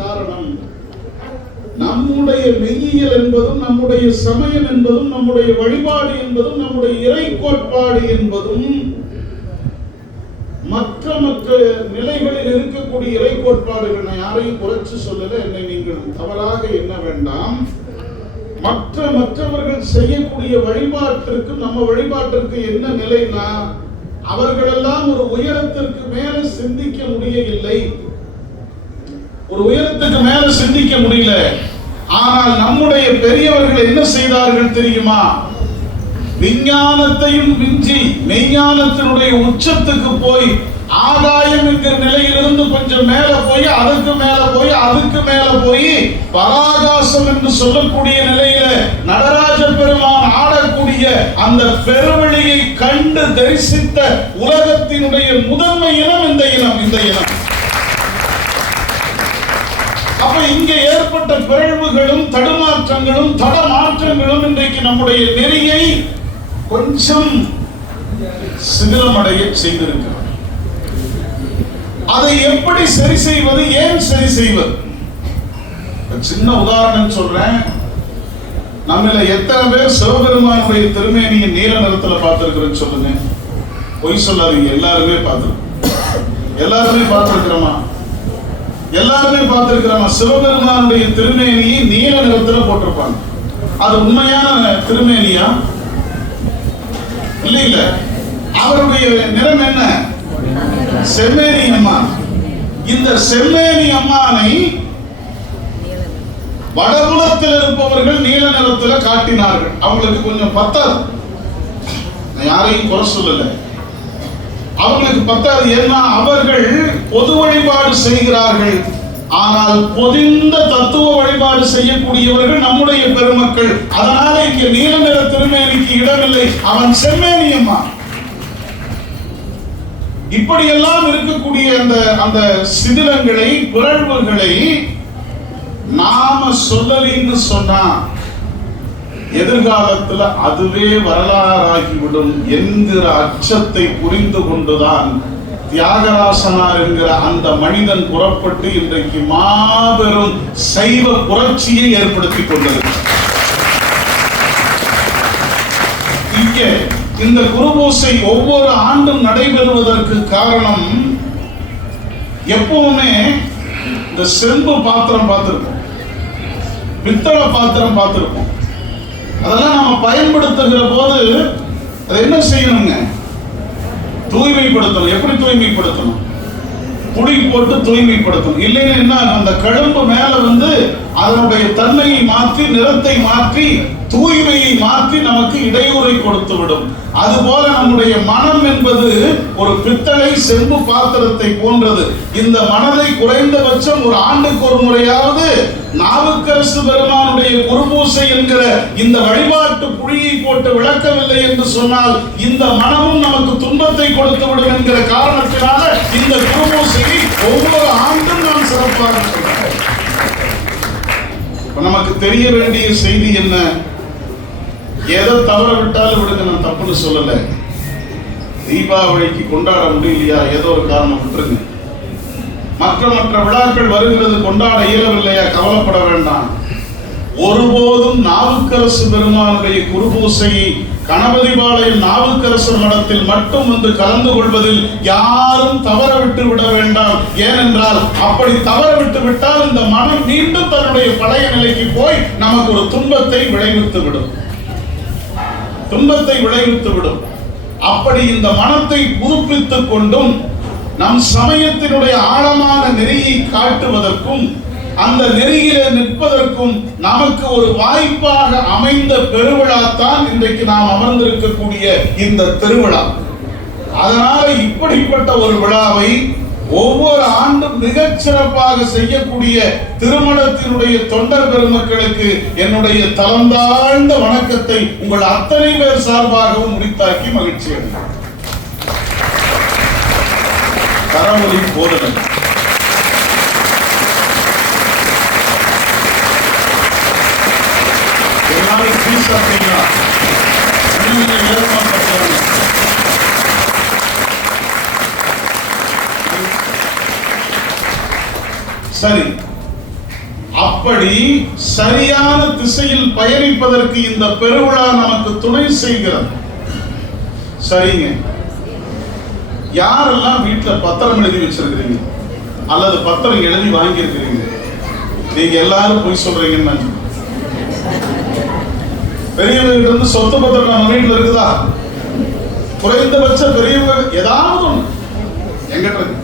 காரணம் நம்முடைய மெய்யியல் என்பதும் நம்முடைய சமயம் என்பதும் நம்முடைய வழிபாடு என்பதும் நம்முடைய இறை கோட்பாடு என்பதும் மற்ற நிலைகளில் இருக்கக்கூடிய இறை கோட்பாடுகள், நான் யாரையும் குறைச்சு சொல்லல, என்னை நீங்கள் தவறாக எண்ண வேண்டாம். மற்றவர்கள் செய்யக்கூடிய வழிபாட்டிற்கு நம்ம வழிபாட்டிற்கு என்ன நிலைனா, அவர்களெல்லாம் ஒரு உயரத்திற்கு மேல சிந்திக்க முடியவில்லை, ஒரு உயரத்துக்கு மேல சிந்திக்க முடியல. ஆனால் நம்முடைய பெரியவர்கள் என்ன செய்தார்கள் தெரியுமா? விஞ்ஞானத்தையும் மிஞ்சி மெய்ஞானத்தினுடைய உச்சத்துக்கு போய் ஆகாயம் என்கிற நிலையிலிருந்து கொஞ்சம் மேல போய் அதுக்கு மேல போய் அதுக்கு மேல போய் பராகாசம் என்று சொல்லக்கூடிய நிலையில நடராஜ பெருமான் ஆடக்கூடிய அந்த பெருவெளியை கண்டு தரிசித்த உலகத்தினுடைய முதன்மை இனம் இந்த இனம். அப்ப இங்கே ஏற்பட்ட பிறழ்வுகளும் தடுமாற்றங்களும் தடமாற்றங்களும் இன்றைக்கு நம்முடைய நெறியை கொஞ்சம் சிதிலமடைய செய்திருக்கிறது. அதை எப்படி சரி செய்வது, ஏன் சரி செய்வது? சின்ன உதாரணம் சொல்றேன். நம்மள எத்தனை பேர் சிவபெருமானுடைய திருமேனியை நீல நிறத்துல பார்த்திருக்கிறேன்னு சொல்லுங்க. பொய் சொல்லாதீங்க, எல்லாருமே பார்த்திருக்கிறோமா? எல்லாருமே பார்த்திருக்கிறோமா? சிவபெருமானுடைய திருமேனியை நீல நிறத்துல போட்டிருப்பாங்க. அது உண்மையான திருமேனியா? இல்ல, அவருடைய நிறம் என்ன? செம்மேனி அம்மான். இந்த செம்மேனி அம்மானை வடபுலத்தில் இருப்பவர்கள் நீல நிறத்தில் காட்டினார்கள். அவங்களுக்கு கொஞ்சம் பத்தாது, யாரையும் குறை சொல்லல, அவங்களுக்கு பத்தாது. ஏன்னா அவர்கள் பொது வழிபாடு செய்கிறார்கள், ஆனால் பொதிந்த தத்துவ வழிபாடு செய்யக்கூடியவர்கள் நம்முடைய பெருமக்கள். அதனால இங்கே நீல நிற திருமேனிக்கு இடமில்லை, அவன் செம்மேனியம்மா. இப்படியெல்லாம் இருக்கக்கூடிய அந்த சிதிலங்களை, பிறழ்வுகளை நாம சொல்லலின்னு சொன்னா எதிர்காலத்துல அதுவே வரலாறாகிவிடும் என்கிற அச்சத்தை புரிந்து கொண்டுதான் தியாகராசனார் என்கிற அந்த மனிதன் புறப்பட்டு இன்றைக்கு மாபெரும் சைவ புரட்சியை ஏற்படுத்திக் கொண்டது. இங்கே இந்த குருபூசை ஒவ்வொரு ஆண்டும் நடைபெறுவதற்கு காரணம், எப்பவுமே இந்த செம்பு பாத்திரம் பார்த்திருப்போம், பித்தளை பாத்திரம் பார்த்திருப்போம். அதெல்லாம் நம்ம பயன்படுத்துகிற போது அதை என்ன செய்யணுங்க? தூய்மைப்படுத்தணும். எப்படி தூய்மைப்படுத்தணும்? புளி போட்டு தூய்மைப்படுத்தணும். இல்லைன்னா என்ன, அந்த கழும்பு மேல அதனுடைய தன்மையை மாற்றி, நிறத்தை மாற்றி, தூய்மையை மாற்றி நமக்கு இடையூறை கொடுத்து விடும். அதுபோல நம்முடைய மனம் என்பது ஒரு பித்தளை செம்பு பாத்திரத்தை போன்றது. இந்த மனதை குறைந்தபட்சம் ஒரு ஆண்டுக்கு ஒரு முறையாவது நாவுக்கரசு பெருமானுடைய குருபூசை என்கிற இந்த வழிபாட்டு புளியை போட்டு விளக்கவில்லை என்று சொன்னால் இந்த மனமும் நமக்கு துன்பத்தை கொடுத்து விடும் என்கிற காரணத்தினால இந்த குருபூசையை ஒவ்வொரு ஆண்டும் நாம் சிறப்பாக சொல்றோம். நமக்கு தெரிய வேண்டிய செய்தி என்ன? ஏதோ தவற விட்டாலும் விடுங்க, நான் தப்புன்னு சொல்லல. தீபாவளிக்கு கொண்டாட முடியலையா, ஏதோ ஒரு காரணம் விட்டுருங்க. மற்ற விழாக்கள் வருகிறது, கொண்டாட இயலவில்லையா, கவலைப்பட வேண்டாம். ஒருபோதும் நாவுக்கரசு பெருமானுடைய குருபூசையை கணபதிபாளையம் நாவுக்கரசர் மடத்தில் மட்டும் கலந்து கொள்வதில் யாரும் தவற விட்டு விட வேண்டாம். ஏனென்றால் அப்படி தவற விட்டு விட்டால் இந்த மனம் மீண்டும் தன்னுடைய பழைய நிலைக்கு போய் நமக்கு ஒரு துன்பத்தை விளைவித்து விடும். அப்படி இந்த மனத்தை புதுப்பித்துக் கொண்டும் நம் சமயத்தினுடைய ஆழமான நெறியை காட்டுவதற்கும் அந்த நெறியிலே நிற்பதற்கும் நமக்கு ஒரு வாய்ப்பாக அமைந்த பெருவிழா தான் இன்றைக்கு நாம் அமர்ந்திருக்கக்கூடிய இந்த திருவிழா. அதனால இப்படிப்பட்ட ஒரு விழாவை ஒவ்வொரு ஆண்டும் மிகச் சிறப்பாக செய்யக்கூடிய திருமணத்தினுடைய தொண்டர் பெருமக்களுக்கு என்னுடைய தளர்ந்தாழ்ந்த வணக்கத்தை உங்கள் அத்தனை பேர் சார்பாகவும் முடித்தாக்கி மகிழ்ச்சி அடைகிறேன். கரவொலி போதனை. சரி, அப்படி சரியான திசையில் பயணிப்பதற்கு இந்த பெருவிழா நமக்கு துணை செய்கிறது. சரிங்க, யாரெல்லாம் வீட்டுல பத்திரம் எழுதி வச்சிருக்கிறீங்க அல்லது பத்திரம் எழுதி வாங்கி இருக்கிறீங்க? நீங்க எல்லாரும் போய் சொல்றீங்கன்னு பெரியவங்க இருந்து சொத்து பத்திரம் நம்ம வீட்டுல இருக்குதா? குறைந்தபட்ச பெரியவங்க ஏதாவது ஒண்ணு எங்கிட்ட இருக்கு.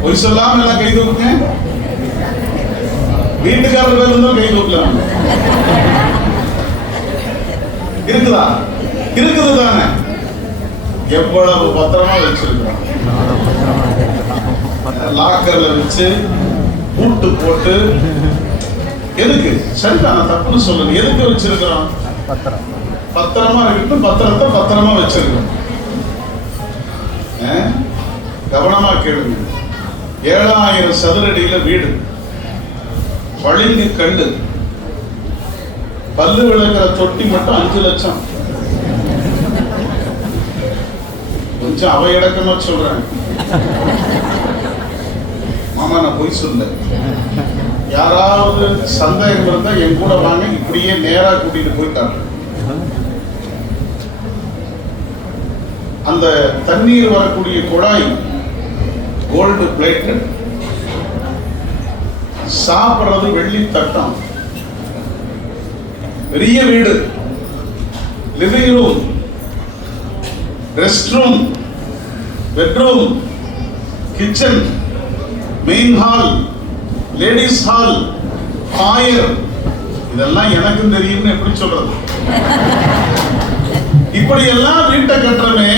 பொய் சொல்லாம எல்லாம் கை தூக்குங்க. வீட்டுக்காரர் பேர் இருந்தாலும் கை தூக்கலாம். இருக்குதா? இருக்குது தானே? எவ்வளவு பத்திரமா வச்சிருக்கிறோம். லாக்கர்ல வச்சு பூட்டு போட்டு எதுக்கு? சரிதான், நான் தப்புன்னு சொல்லுங்க. எதுக்கு வச்சிருக்கிறோம்? பத்திரமா இருக்கட்டும். பத்திரத்தை பத்திரமா வச்சிருக்கோம். கவனமா கேளுங்க. 7000 சதுரடியில வீடு, பளிங்கு கல்லு, பல்லு விளக்குற தொட்டி மட்டும் 5 லட்சம். கொஞ்சம் அவையடக்கமா சொல்றேன் மாமா, நான் போய் சொல்ல. யாராவது சந்தேகம் இருந்தா என் கூட வாங்க, இப்படியே நேரா கூட்டிட்டு போயிட்டாங்க. அந்த தண்ணீர் வரக்கூடிய குழாய் கோல்டு பிளேட்டட், சாப்பிடுறது வெள்ளி தட்டம், பெரிய வீடு, living room, rest room, bedroom, kitchen, main hall, ladies hall, fire. இதெல்லாம் எனக்கும் தெரியும்னு எப்படி சொல்றது? இப்படி எல்லாம் வீட்டை கட்டுறமே.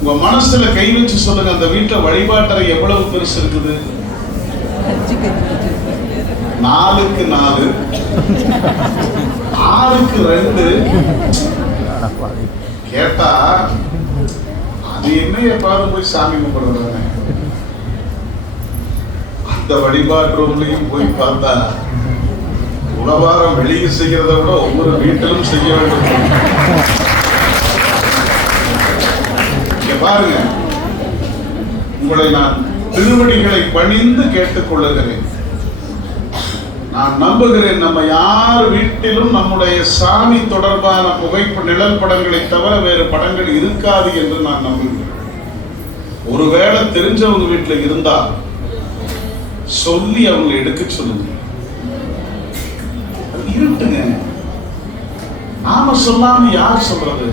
உங்க மனசுல கை வச்சு சொல்லுங்க, அந்த வீட்டுல வழிபாட்டறை எவ்வளவு பெருசு இருக்குது? 4x4, 6x2. கேட்டா அது என்ன எப்பாவது போய் சாமி கும்பிடுறாங்க. அந்த வழிபாட்டு ரூம்லையும் போய் பார்த்தா உணவாரம் வெளியே செய்யறதை விட ஒவ்வொரு வீட்டிலும் செய்ய வேண்டும். பாருங்க, உங்களை நான் திருவடிகளை பணிந்து கேட்டுக் கொள்ளுகிறேன். நான் நம்புகிறேன், நம்ம யார் வீட்டிலும் நம்முடைய சாமி தொடர்பான புகைப்பு நிழல் படங்களை தவிர வேறு படங்கள் இருக்காது என்று நான் நம்புகிறேன். ஒருவேளை தெரிஞ்சவங்க வீட்டில் இருந்தா சொல்லி அவங்க எடுக்க சொல்லுங்க. இருட்டுங்க, நாம சொல்லாம யார் சொல்றது?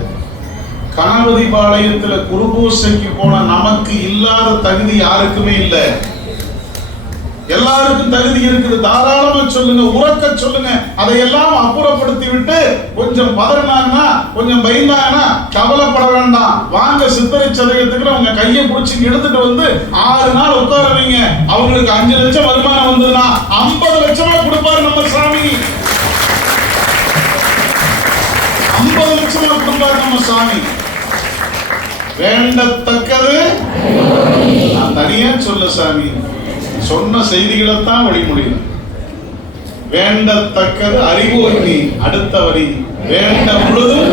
கணபதி பாளையத்துல குருபூசைக்கு போன நமக்கு இல்லாத தகுதி யாருக்குமே இல்லை. எல்லாருக்கும் தகுதி இருக்குது. தாராளமா சொல்லுங்க, உறக்க சொல்லுங்க. அதையெல்லாம் அப்புறப்படுத்தி விட்டு கொஞ்சம் பதறினாங்கன்னா, கொஞ்சம் பயந்தாங்கன்னா கவலைப்பட வேண்டாம். வாங்க சித்திரை சதயத்துக்கு அவங்க கையை பிடிச்சி எடுத்துட்டு வந்து 6 நாள் உட்கார வைங்க. அவங்களுக்கு 5 லட்சம் வருமானம் வந்ததுன்னா 50 லட்சமா கொடுப்பாரு நம்ம சாமி. 50 லட்சமா கொடுப்பாரு நம்ம சாமி. வேண்டத்தக்கது நான் தனியா சொல்ல சாமி, சொன்ன செய்திகளைத்தான் வழிமொழியும். வேண்டத்தக்கது அறிவோய் நீ, அடுத்த வரி வேண்ட முழுதும்.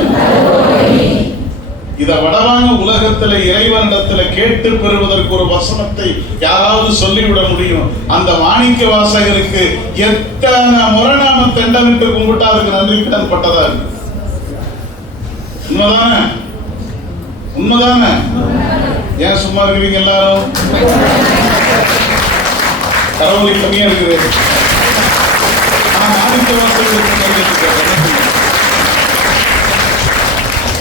இத வடவாங்க உலகத்துல இறைவனிடத்துல கேட்டு பெறுவதற்கு ஒரு வசனத்தை யாராவது சொல்லிவிட முடியும்? அந்த மாணிக்க வாசகருக்கு எத்தனை முறை நாம தெண்டமிட்டு கும்பிட்டா அதுக்கு நன்றி கடன் பட்டதா இருக்கு. உண்மைதானே? உண்மைதானே? ஏன் சும்மா இருக்கிறீங்க எல்லாரும்? கடவுளை கம்மியா இருக்குது.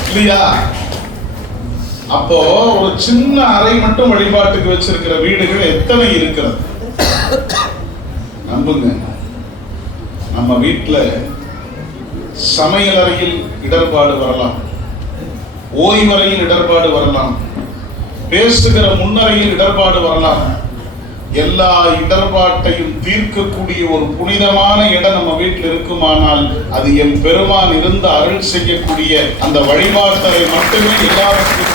இல்லையா? அப்போ ஒரு சின்ன அறை மட்டும் வழிபாட்டுக்கு வச்சிருக்கிற வீடுகள் எத்தனை இருக்கிறது? நம்புங்க, நம்ம வீட்டுல சமையல் அறையில் இடர்பாடு வரலாம், ஓய்வறையில் இடர்பாடு வரலாம், பேசுகிற முன்னறையில் இடர்பாடு வரலாம். எல்லா இடர்பாட்டையும் தீர்க்கக்கூடிய ஒரு புனிதமான இடம் நம்ம வீட்டில் இருக்குமானால் அது என் பெருமான் இருந்து அருள் செய்யக்கூடிய அந்த வழிபாட்டறை மட்டுமே. எல்லாருக்கும்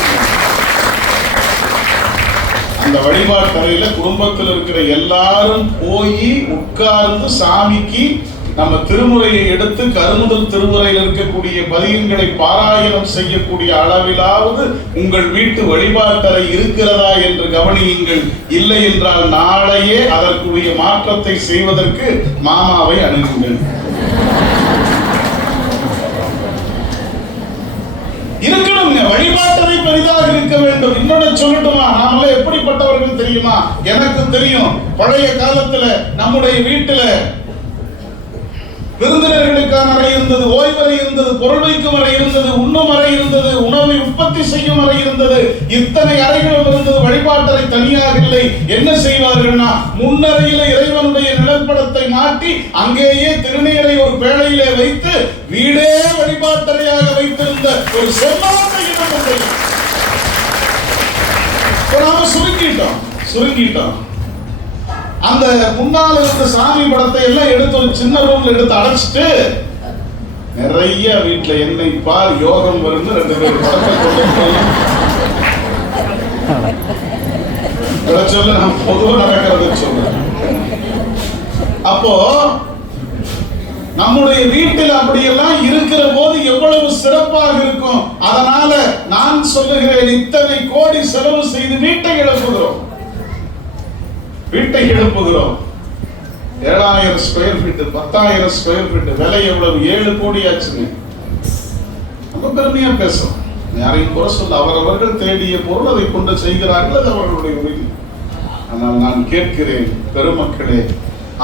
அந்த வழிபாட்டறையில குடும்பத்தில் இருக்கிற எல்லாரும் போய் உட்கார்ந்து சாமிக்கு நம்ம திருமுறையை எடுத்து கருமுதல் திருமுறையில் இருக்கக்கூடிய பதிகங்களை பாராயணம் செய்யக்கூடிய அளவிலாவது உங்கள் வீட்டு வழிபாட்டறை இருக்கிறதா என்று கவனியுங்கள். இல்லை என்றால் நாளையே அதற்குரிய மாற்றத்தை செய்வதற்கு மாமாவை அணுகுங்கள். இருக்கணுங்க, வழிபாட்டறை பெரிதாக இருக்க வேண்டும். இன்னொன்னு சொல்லட்டுமா, நாமளே எப்படிப்பட்டவர்கள் தெரியுமா? எனக்கு தெரியும், பழைய காலத்துல நம்முடைய வீட்டுல விருந்தினர்களுக்கான அறை இருந்தது, ஓய்வறை இருந்தது, பொருள் வைக்கும் அறை இருந்தது, உண்ணும் அறை இருந்தது, உணவை உற்பத்தி செய்யும் அறை இருந்தது, இத்தனை அறைகளும் இருந்தது. வழிபாட்டறை தனியாக இல்லை. என்ன செய்வார்கள்னா, முன்னறையில இறைவனுடைய நிழற்படத்தை மாட்டி அங்கேயே திருநீரை ஒரு பேழையிலே வைத்து வீடே வழிபாட்டறையாக வைத்திருந்த ஒரு செல்வாக்கை நாம சுருங்கிட்டோம். அந்த முன்னால் இருந்த சாமி படத்தை எல்லாம் எடுத்து ஒரு சின்ன ரூம்ல எடுத்து அடைச்சிட்டு நிறைய வீட்டுல என்னை பார் யோகம் வரும்னு 2 பேர் படத்தை கொண்டு சொல்ல நான் பொதுவா நடக்கிறத சொல்றேன். அப்போ நம்முடைய வீட்டில் அப்படியெல்லாம் இருக்கிற போது எவ்வளவு சிறப்பாக இருக்கும். அதனால நான் சொல்லுகிறேன், இத்தனை கோடி செலவு செய்து வீட்டை எழுப்புகிறோம். 7000 ஸ்கொயர் ஃபீட், 10,000 ஸ்கொயர் ஃபீட், விலை எவ்வளவு? 7 கோடி ஆச்சுங்க. நம்ம பெருமையா பேசுறோம், யாரையும் குறை சொல்ல. அவரவர்கள் தேடிய பொருள் அதை கொண்டு செய்கிறார்கள், அது அவர்களுடைய உரிமை. ஆனால் நான் கேட்கிறேன் பெருமக்களே,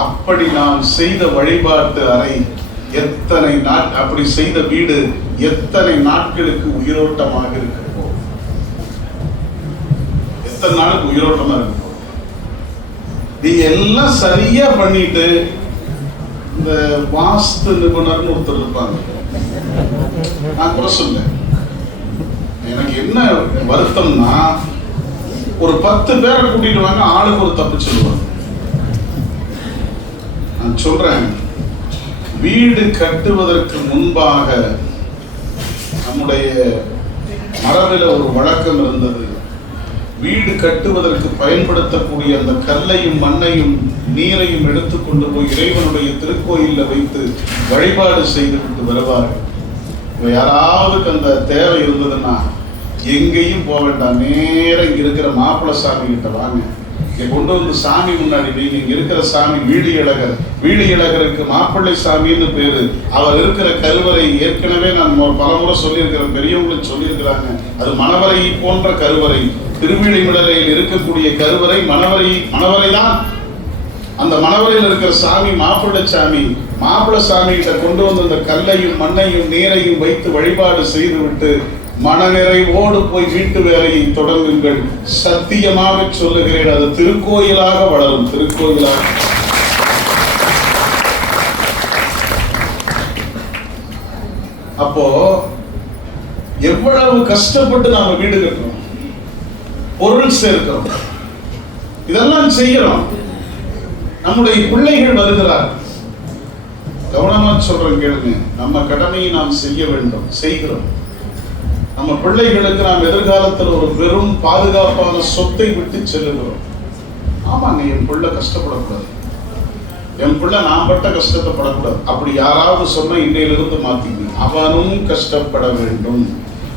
அப்படி நான் செய்த வழிபாட்டு அறை எத்தனை அப்படி செய்த வீடு எத்தனை நாட்களுக்கு உயிரோட்டமாக இருக்கிறோம்? எத்தனை நாளுக்கு உயிரோட்டமா இருக்கும்? நீங்க எல்லாம் சரியா பண்ணிட்டு, இந்த வாஸ்து நிபுணர்னு ஒருத்தர் இருப்பாங்க, நான் கூட சொல்ல. எனக்கு என்ன வருத்தம்னா, ஒரு 10 பேரை கூட்டிட்டு வாங்க, ஆளுக்கு ஒரு தப்பு சொல்லுவாங்க. நான் சொல்றேன், வீடு கட்டுவதற்கு முன்பாக நம்முடைய மரபில் ஒரு வழக்கம் இருந்தது. வீடு கட்டுவதற்கு பயன்படுத்தக்கூடிய அந்த கல்லையும் மண்ணையும் நீரையும் எடுத்துக்கொண்டு போய் இறைவனுடைய திருக்கோயிலில் வைத்து வழிபாடு செய்துவிட்டு வருவார்கள். யாராவது அந்த தேவை இருந்ததுன்னா எங்கேயும் போக வேண்டாம், நேரம் இங்க இருக்கிற மாப்பிள்ளை சாமி கிட்ட வாங்க, இங்க கொண்டு வந்து சாமி முன்னாடி வைங்க. இங்க இருக்கிற சாமி வீழியழகருக்கு மாப்பிள்ளை சாமின்னு பேரு. அவர் இருக்கிற கருவறை ஏற்கனவே நான் பலமுறை சொல்லியிருக்கிறேன், பெரியவங்களுக்கு சொல்லியிருக்கிறாங்க. அது மணவரை போன்ற கருவறை. திருவிழிமிடலையில் இருக்கக்கூடிய கருவறை மணவரை தான். அந்த மணவரையில் இருக்கிற சாமி மாப்பிள்ளை சாமி கிட்ட கொண்டு வந்து அந்த கல்லையும் மண்ணையும் நீரையும் வைத்து வழிபாடு செய்துவிட்டு மனநிறைவோடு போய் வீட்டு வேலையை தொடங்குங்கள். சத்தியமாக சொல்லுகிறேன், அது திருக்கோயிலாக வளரும். திருக்கோயிலாக. அப்போ எவ்வளவு கஷ்டப்பட்டு நாம வீடு கட்டுறோம், பொருள் சேர்க்கிறோம், இதெல்லாம் செய்கிறோம். நம்முடைய பிள்ளைகள் வருகிறார். கவனமா சொல்றேன், கேளுங்க. நம்ம கடமையை நாம் செய்ய வேண்டும், செய்கிறோம். நம்ம பிள்ளைகளுக்கு நாம் எதிர்காலத்தில் ஒரு பெரும் பாதுகாப்பான சொத்தை விட்டு செல்லுகிறோம். ஆமாங்க, என் பிள்ளை கஷ்டப்படக்கூடாது, என் பிள்ளை நான் பட்ட கஷ்டத்தை படக்கூடாது. அப்படி யாராவது சொன்ன இன்னையிலிருந்து மாத்திங்க. அவனும் கஷ்டப்பட வேண்டும்,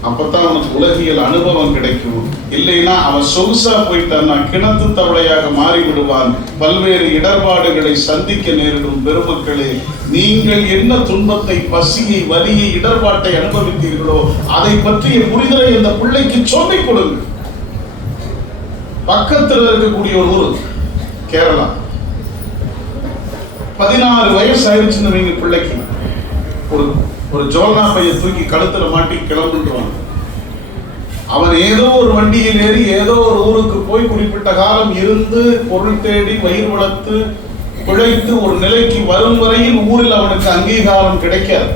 அப்பதான் அவனுக்கு உலகியல் அனுபவம் கிடைக்கும். இல்லைன்னா அவன் சொகுசா போயிட்டான்னா கிணத்து தவளையாக மாறிவிடுவான், பல்வேறு இடர்பாடுகளை சந்திக்க நேரிடும். பெருமக்களே, நீங்கள் என்ன துன்பத்தை, பசியை, வலியை, இடர்பாட்டை அனுபவித்தீர்களோ அதை பற்றிய புரிதலை அந்த பிள்ளைக்கு சொல்லிக் கொடுங்க. பக்கத்தில் இருக்கக்கூடிய ஒரு ஊர் கேரளா, 16 வயசு ஆயிடுச்சுன்னு வைங்க பிள்ளைக்கு. ஒரு ஜோல்னா பைய தூக்கி கழுத்துல மாட்டி கிளம்பிட்டுவாங்க. அவன் ஏதோ ஒரு வண்டியில் ஏறி ஏதோ ஒரு ஊருக்கு போய் குறிப்பிட்ட காலம் இருந்து பொருள் தேடி வயிறு வளர்த்து பிழைத்து ஒரு நிலைக்கு வரும் வரையில் ஊரில் அவனுக்கு அங்கீகாரம் கிடைக்காது.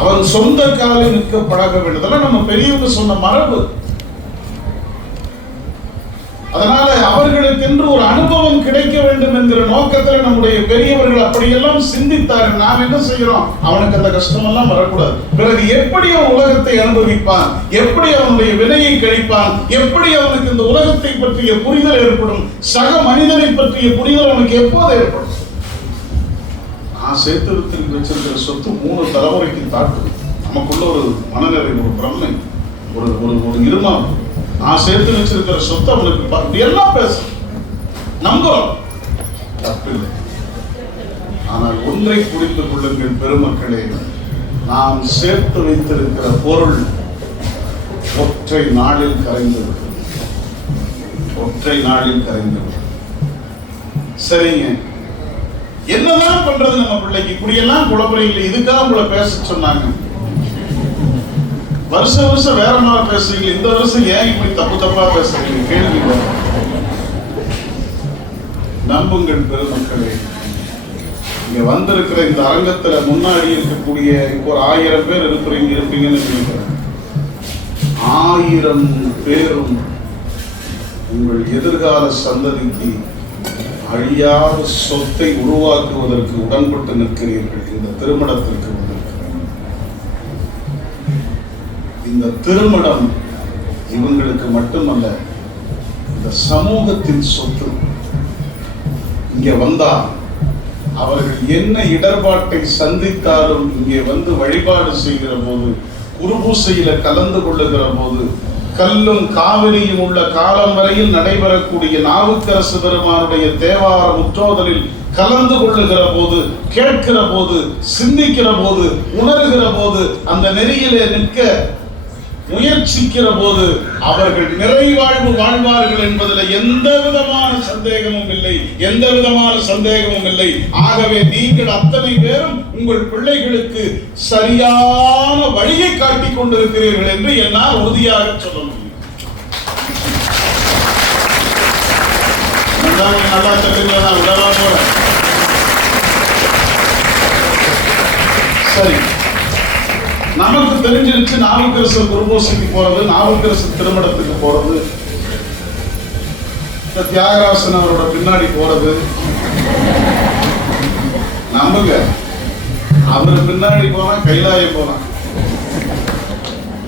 அவன் சொந்த காலில் நிற்க பழக வேண்டும். நம்ம பெரியவங்க சொன்ன மரபு. அதனால அவர்களுக்கு இவனுக்கென்று ஒரு அனுபவம் கிடைக்க வேண்டும் என்கிற நோக்கத்தில் நம்முடைய பெரியவர்கள் அப்படியெல்லாம் சிந்தித்தார்கள். நாம் என்ன செய்கிறோம்? அவனுக்கு அந்த கஷ்டம் எல்லாம் வரக்கூடாது. பிறகு எப்படி அவன் உலகத்தை அனுபவிப்பான், எப்படி அவனுடைய வினையை கழிப்பான், எப்படி அவனுக்கு இந்த உலகத்தை பற்றிய புரிதல் ஏற்படும், சக மனிதனை பற்றிய புரிதல் அவனுக்கு எப்போது ஏற்படும்? நான் சேர்த்து வச்சிருக்கிற சொத்து 3 தலைமுறைக்கு தாக்கும். நமக்குள்ள ஒரு மனநிலை, ஒரு பிரம்மை, ஒரு ஒரு இருமாம். நான் சேர்த்து வச்சிருக்கிற சொத்து அவனுக்கு எல்லாம் பேசும், நம்புறோம், தப்பில்லை. ஆனால் ஒன்றை புரிந்து கொள்ளுங்கள் பெருமக்களே, நாம் சேர்த்து வைத்திருக்கிற பொருள் ஒற்றை நாளில் கரைந்துவிடும். ஒற்றை நாளில் கரைந்துவிடும். சரிங்க, என்னதான் பண்றது? நம்ம பிள்ளைக்கு இப்படியெல்லாம் குழப்பறீங்களே, இதுக்காக உங்களை பேச சொன்னாங்க. வருஷம் வேற மாதிரி பேசுறீங்க, இந்த வருஷம் ஏன் இப்படி தப்பா பேசுறீங்க? கேள்வி. நம்புங்கள் பெருமக்களே, இங்க வந்திருக்கிற இந்த அரங்கத்துல முன்னாடி இருக்கக்கூடிய இப்போ ஒரு 1000 பேர் இருப்பீங்கன்னு நினைக்கிறேன். 1000 பேரும் உங்கள் எதிர்கால சந்ததிக்கு அழியாத சொத்தை உருவாக்குவதற்கு உடன்பட்டு நிற்கிறீர்கள். இந்த திருமணத்திற்கு இந்த திருமணம் இவங்களுக்கு மட்டுமல்ல, இந்த சமூகத்தின் சொத்து. இங்க வந்தா அவர்கள் என்ன இடர்பாட்டை சந்தித்தாலும் இங்கே வந்து வழிபாடு செய்கிற போது, குருபூசையில கலந்து கொள்ளுகிற போது, கல்லும் காவிரியும் உள்ள காலம் வரையில் நடைபெறக்கூடிய நாவுக்கரசு பெருமானுடைய தேவார முற்றோதலில் கலந்து கொள்ளுகிற போது, கேட்கிற போது, சிந்திக்கிற போது, உணர்கிற போது, அந்த நெறியிலே நிற்க முயற்சிக்கிற போது அவர்கள் நிறைவாழ்வு வாழ்வார்கள் என்பதில் எந்த விதமான சந்தேகமும் இல்லை, எந்த விதமான சந்தேகமும் இல்லை. ஆகவே நீங்கள் அத்தனை பேரும் உங்கள் பிள்ளைகளுக்கு சரியான வழியை காட்டிக் கொண்டிருக்கிறீர்கள் என்று என்னால் உறுதியாக சொல்ல முடியும். நல்லா சொல்லுங்க, நான் விடவா போறேன். சரி, நமக்கு தெரிஞ்சிருச்சு நாவுக்கரசர் குருபூசைக்கு போறது, நாவுக்கரசர் திருமணத்துக்கு போறது, தியாகராசன் அவரோட பின்னாடி போறது. நம்புங்க, அவர் பின்னாடி போனா கைலாயம் போலாம்,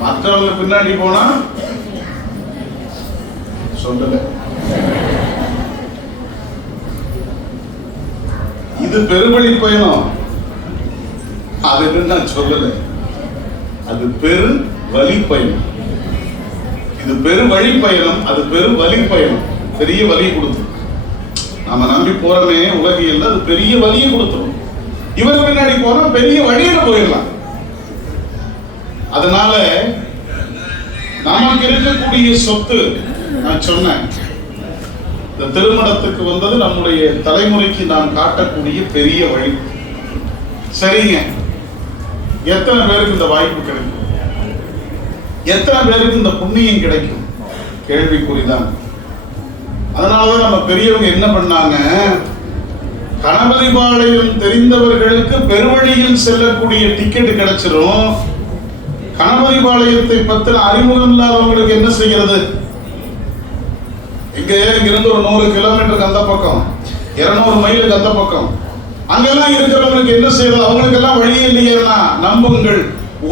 மற்றவங்க பின்னாடி போனா சொல்லல. இது பெருவழி பயணம், அது நான் சொல்லல. அது பெரு வழி பயணம். இது பெரு வழி பயணம், அது பெரு வழி பயணம். பெரிய வலியை கொடுத்து நம்ம நம்பி போறமே உலகியல்ல, அது பெரிய வலியை கொடுத்துரும். இவர் பின்னாடி போனா பெரிய வழியில போயிடலாம். அதனால நமக்கு இருக்கக்கூடிய சொத்து, நான் சொன்னேன், இந்த திருமணத்துக்கு வந்தது நம்முடைய தலைமுறைக்கு நாம் காட்டக்கூடிய பெரிய வழி. சரிங்க, எத்தனை பேருக்கு இந்த வாய்ப்பு கிடைக்கும்? எத்தனை பேருக்கு இந்த புண்ணியம் கிடைக்கும்? கேள்விக்குறிதான். அதனாலதான் நம்ம பெரியவங்க என்ன பண்ணாங்க, கணபதிபாளையம் தெரிந்தவர்களுக்கு பெருவழியில் செல்லக்கூடிய டிக்கெட் கிடைச்சிரும். கணபதிபாளையத்தை பத்தின அறிமுகம் இல்லாதவங்களுக்கு என்ன செய்கிறது? இங்கிருந்து ஒரு 100 கிலோமீட்டருக்கு அந்த பக்கம், 200 மைலுக்கு அந்த பக்கம், அங்கெல்லாம் இருக்கிறவங்களுக்கு என்ன செய்யறது? அவங்களுக்கு எல்லாம் வழியே இல்லையா? நம்புங்கள்,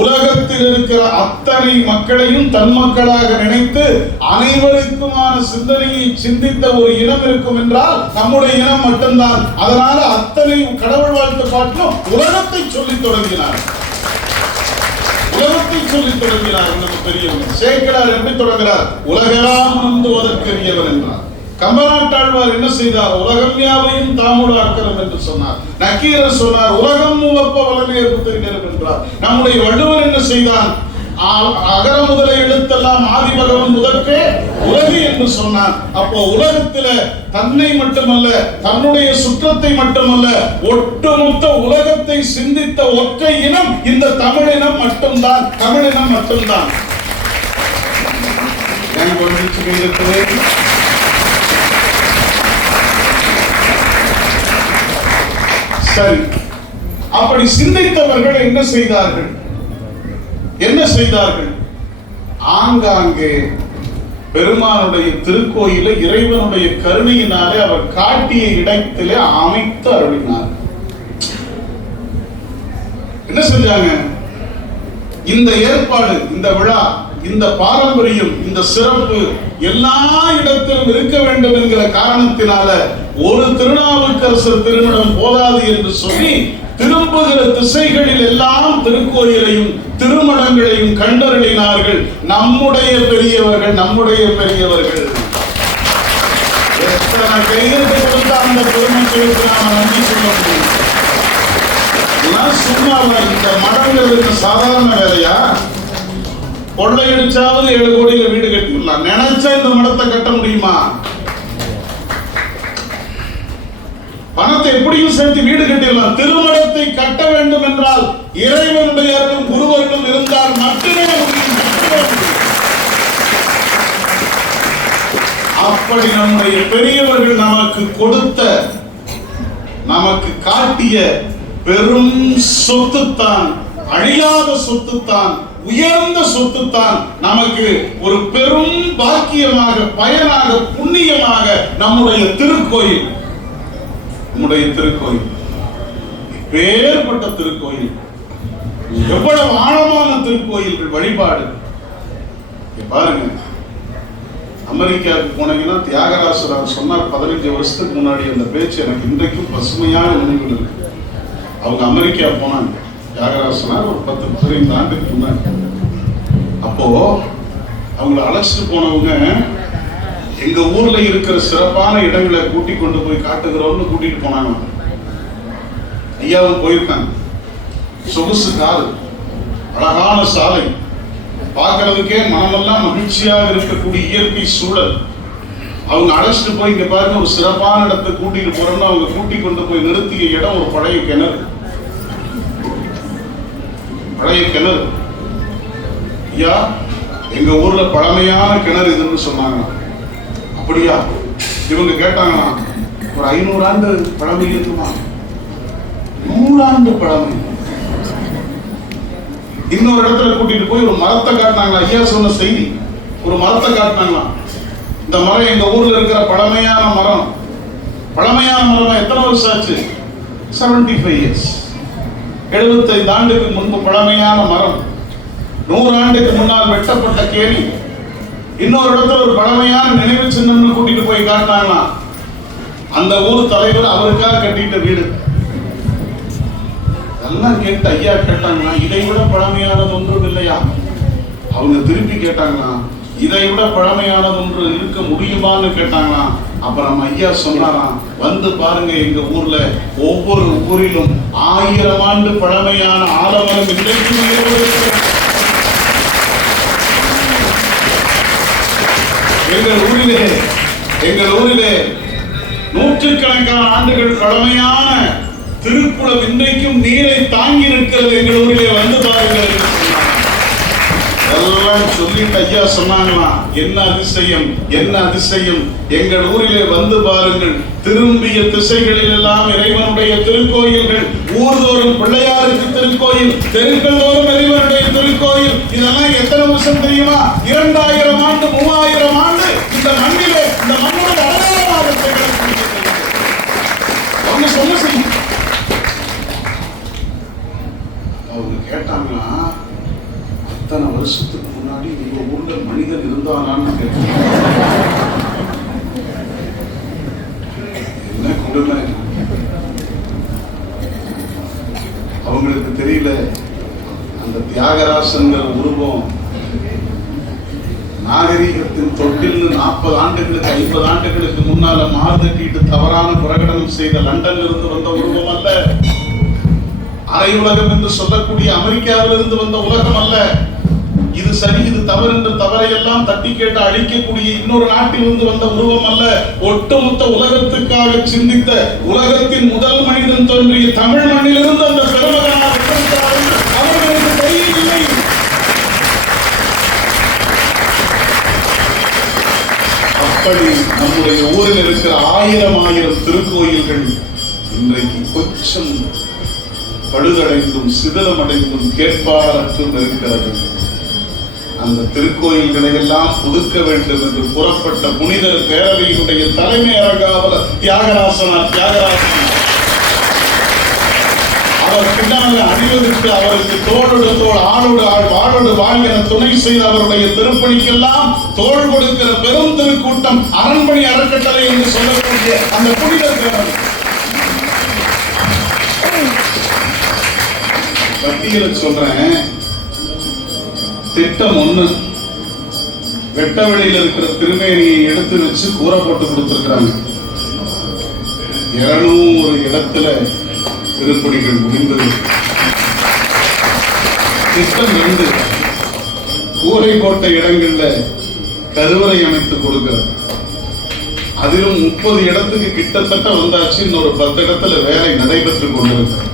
உலகத்தில் இருக்கிற அத்தனை மக்களையும் தன் மக்களாக நினைத்து அனைவருக்குமான சிந்தனையை சிந்தித்த ஒரு இனம் இருக்கும் என்றால் நம்முடைய இனம் மட்டும்தான். அதனால அத்தனை கடவுள் வாழ்த்து பாட்டிலும் உலகத்தை சொல்லி தொடங்கினார். உலகத்தை சொல்லி தொடங்கினார். பெரியவங்க சேக்கடார் எப்படி தொடங்குகிறார்? உலகெல்லாம் உணர்ந்துவதற்கரியவன் என்றார். கம்பநாட்டாழ்வார் என்ன செய்தார்? உலகம் யாவையும் தாமுட அக்கரம் என்று சொன்னார். நக்கீரர் சொன்னார் உலகம் மூலப்ப வளநேர்ப்பு தெரிகிறது என்றார். நம்முடைய வள்ளுவர் என்ன செய்தான்? அகர முதல எழுத்தெல்லாம் ஆதி பகவன் முதற்கே உலகு என்று சொன்னார். அப்போ உலகத்தில தன்னை மட்டுமல்ல, தன்னுடைய சுற்றத்தை மட்டுமல்ல, ஒட்டுமொத்த உலகத்தை சிந்தித்த ஒற்றை இனம் இந்த தமிழினம் மட்டும்தான். தமிழினம் மட்டும்தான். சரி, அப்படி சிந்தித்தவர்கள் என்ன செய்தார்கள்? என்ன செய்தார்கள்? ஆங்காங்கே பெருமானுடைய திருக்கோயிலை இறைவனுடைய கருணையினாலே அவர் காட்டிய இடத்திலே அமைத்து அருளினார். என்ன செஞ்சாங்க? இந்த ஏற்பாடு, இந்த விழா, இந்த பாரம்பரியம், இந்த சிறப்பு எல்லா இடத்திலும் இருக்க வேண்டும் என்கிற காரணத்தினால ஒரு திருநாவுக்கரசர் திருமணம் போதாது என்று சொல்லி திரும்புகிற திசைகளில் எல்லாம் திருக்கோயிலையும் திருமணங்களையும் கண்டறினார்கள். நம்முடைய பெரியவர்கள் எத்தனை கையெழுத்து கொடுத்த அந்த பெருமக்களுக்கு நாம் நன்றி சொல்ல முடியும். சும்மா இந்த மடங்கு சாதாரண வேலையா? கொள்ளையடிச்சாவது 7 கோடியில வீடு கட்டிடலாம். நினைச்சா இந்த மடத்தை கட்ட முடியுமா? பணத்தை எப்படியும் சேர்த்து வீடு கட்டிடலாம். திருமணத்தை கட்ட வேண்டும் என்றால் இறைவனுடைய அருளும் குருவர்களும் இருந்தால் மட்டுமே முடியும். அப்படி நம்முடைய பெரியவர்கள் நமக்கு கொடுத்த, நமக்கு காட்டிய பெரும் சொத்துத்தான், அழியாத சொத்துத்தான், உயர்ந்த சொத்துத்தான், நமக்கு ஒரு பெரும் பாக்கியமாக, பயனாக, புண்ணியமாக நம்முடைய திருக்கோயில். நம்முடைய திருக்கோயில் பேர்பட்ட திருக்கோயில், எவ்வளவு ஆழமான திருக்கோயில்கள், வழிபாடு. பாருங்க, அமெரிக்காவுக்கு போனீங்கன்னா தியாகராசர் சொன்னார் 15 வருஷத்துக்கு முன்னாடி. அந்த பேச்சு எனக்கு இன்றைக்கும் பசுமையான நினைவுகள் இருக்கு. அவங்க அமெரிக்கா போனாங்க, தியாகராசனார் ஒரு 10-15 ஆண்டுக்கு முன்னாடி. அப்போ அவங்களை அழைச்சிட்டு போனவங்க எங்க ஊர்ல இருக்கிற சிறப்பான இடங்களை கூட்டி கொண்டு போய் காட்டுகிறோம்னு கூட்டிட்டு போனாங்க. ஐயாவும் போயிருக்காங்க. சொகுசு காரு, அழகான சாலை, பார்க்கறதுக்கே மனமெல்லாம் மகிழ்ச்சியாக இருக்கக்கூடிய இயற்கை சூழல். அவங்க அழைச்சிட்டு போய் இங்க பாருங்க ஒரு சிறப்பான இடத்தை கூட்டிட்டு போறோம்னு அவங்க கூட்டி கொண்டு போய் நிறுத்திய இடம் ஒரு பழைய கிணறு. ஐயா, எங்க ஊர்ல பழமையான கிணறு இதுன்னு சொன்னாங்க. அப்படியா? இவங்க கேட்டாங்களா, ஒரு 500 ஆண்டு பழமை இருக்குமா? 100 ஆண்டு பழமை. இன்னொரு இடத்துல கூட்டிட்டு போய் ஒரு மரத்தை காட்டினாங்களா. ஐயா சொன்ன செய்தி, ஒரு மரத்தை காட்டினாங்களா. இந்த மரம் எங்க ஊர்ல இருக்கிற பழமையான மரம். பழமையான மரம் எத்தனை வருஷம் ஆச்சு? 75 இயர்ஸ். 75 ஆண்டுக்கு முன்பு பழமையான மரம். 100 ஆண்டுக்கு முன்னால் வெட்டப்பட்ட கேணி. இன்னொரு இடத்துல ஒரு பழமையான நினைவு சின்னம்னு கூட்டிட்டு போய் காட்டினாங்களா. அந்த ஊர் தலைவர் அவருக்காக கட்டிட்ட வீடு. எல்லாம் கேட்டு ஐயா கேட்டாங்களா, இதை விட பழமையானது ஒன்றும் இல்லையா? அவங்க திருப்பி கேட்டாங்களா, இதை விட பழமையானது ஒன்று இருக்க முடியுமான்னு கேட்டாங்களா. அப்ப நம்ம ஐயா சொன்னாராம், வந்து பாருங்க, எங்க ஊர்ல ஒவ்வொரு ஊரிலும் 1000 ஆண்டு பழமையான ஆலமரம் இன்றைக்கு. எங்கள் ஊரிலே நூற்றுக்கணக்கான ஆண்டுகள் பழமையான திருக்குளம் இன்றைக்கும் நீரை தாங்கி நிற்கிறது. எங்கள் ஊரிலே வந்து பாருங்கள் எல்லாம் சொல்லிட்டு ஐயா சொன்னாங்களா, என்ன அதிசயம், என்ன அதிசயம். எங்கள் ஊரிலே வந்து பாருங்கள், திரும்பிய திசைகளில் எல்லாம் இறைவனுடைய திருக்கோயில்கள். ஊர்தோறும் பிள்ளையாருக்கு திருக்கோயில், தெருக்கள் தோறும் இறைவனுடைய திருக்கோயில். இதெல்லாம் எத்தனை வருஷம் தெரியுமா? 2000 ஆண்டு 3000 ஆண்டு இந்த மண்ணிலே, இந்த மண்ணோட அடையாளமாக அவங்க சொல்ல செய்யும். அவங்க கேட்டாங்களா, அத்தனை வருஷத்துக்கு முன்னாடி உங்க ஊர்ல மனிதன் இருந்தானான்னு கேட்டாங்க. என்ன கொடுமை. அவங்களுக்கு தெரியல, அந்த தியாகராசங்கிற உருவம் நாகரீகத்தின் தொட்டில் 40 ஆண்டுகளுக்கு 50 ஆண்டுகளுக்கு முன்னால மார்தட்டிட்டு தவறான பிரகடனம் செய்த லண்டன்ல இருந்து வந்த உருவம் அல்ல. அரை உலகம் என்று சொல்லக்கூடிய அமெரிக்காவிலிருந்து வந்த உலகம் அல்ல. இது சரி, இது தவறு என்று தவறையெல்லாம் தட்டி கேட்டு அழிக்கக்கூடிய இன்னொரு நாட்டிலிருந்து வந்த உருவம் அல்ல. ஒட்டுமொத்த உலகத்துக்காக சிந்தித்த, உலகத்தின் முதல் மனிதன் தோன்றிய தமிழ் மண்ணிலிருந்து அந்த பெருமகனார் அவர்களுக்கு தெரியவில்லை. அப்படி நம்முடைய ஊரில் இருக்கிற 1000 திருக்கோயில்கள் இன்றைக்கு கொஞ்சம் பழுதடைந்தும் சிதலமடைந்தும் கேட்பாரற்றும் இருக்கிறது. அந்த திருக்கோயில்களை எல்லாம் புதுக்க வேண்டும் என்று புறப்பட்ட புனிதர் பேரவையினுடைய தலைமை அரங்காவலர் தியாகராசனார். அவர் பின்னால் அணிவதற்கு அவருக்கு தோளோடு தோள் ஆளோடு ஆள் வாழோடு வாழ் என துணை செய்த அவருடைய திருப்பணிக்கெல்லாம் தோள் கொடுக்கிற பெரும் திருக்கூட்டம் அரண்மனை அறக்கட்டளை என்று சொல்லக்கூடிய அந்த புனிதர் பேரவை. பட்டியல சொல்றேன். திட்டம் 1, வெட்டவெளியில் இருக்கிற திருமேனியை எடுத்து வச்சு கூரை போட்டு கொடுத்திருக்கிறாங்க. 200 இடத்துல திருப்பணிகள் முடிந்தது. திட்டம் 2, கூரை போட்ட இடங்கள்ல கருவறை அமைத்து கொடுக்கிறது. அதிலும் 30 இடத்துக்கு கிட்டத்தட்ட வந்தாச்சு. இன்னொரு 10 இடத்துல வேலை நடைபெற்றுக் கொண்டிருக்கிறது.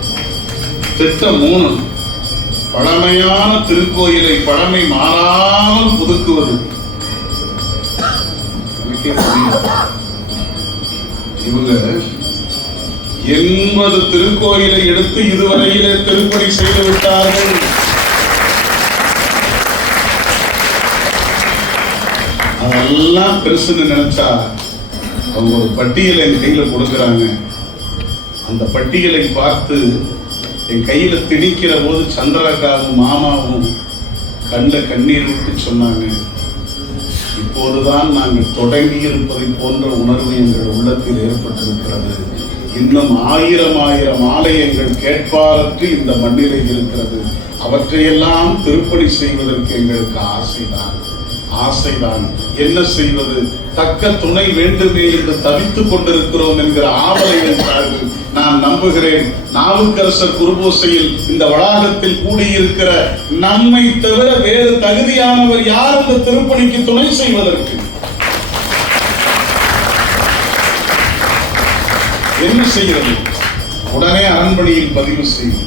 திட்டம் 3, பழமையான திருக்கோயிலை பழமை மாறாமல் புதுக்குவது. இவங்க 80 திருக்கோயிலை எடுத்து இதுவரையிலே திருப்பணி செய்து விட்டார்கள். அதெல்லாம் பெருசுன்னு நினைச்சா அவங்க ஒரு பட்டியலை என் கையில கொடுக்கிறாங்க. அந்த பட்டியலை பார்த்து என் கையில திணிக்கிற போது சந்திரகாவும் மாமாவும் கண்ட கண்ணீர் விட்டு சொன்னாங்க, இப்போதுதான் நாங்கள் தொடங்கி இருப்பதை போன்ற உணர்வு எங்கள் உள்ளத்தில் ஏற்பட்டிருக்கிறது. இன்னும் 1000 ஆலயங்கள் கேட்பாரற்று இந்த மண்ணிலே இருக்கிறது. அவற்றையெல்லாம் திருப்பணி செய்வதற்கு எங்களுக்கு ஆசைதான். என்ன செய்வது? தக்க துணை வேண்டுமே என்று தவித்துக் கொண்டிருக்கிறோம் என்கிற ஆவலை என்றார்கள். நான் நம்புகிறேன், நாவுக்கரசர் குருபூசையில் இந்த வளாகத்தில் கூடியிருக்கிற நம்மை தவிர வேறு தகுதியானவர் யார் இந்த திருப்பணிக்கு துணை செய்வதற்கு? என்ன செய்கிறது? உடனே அரண்மனையில் பதிவு செய்யும்.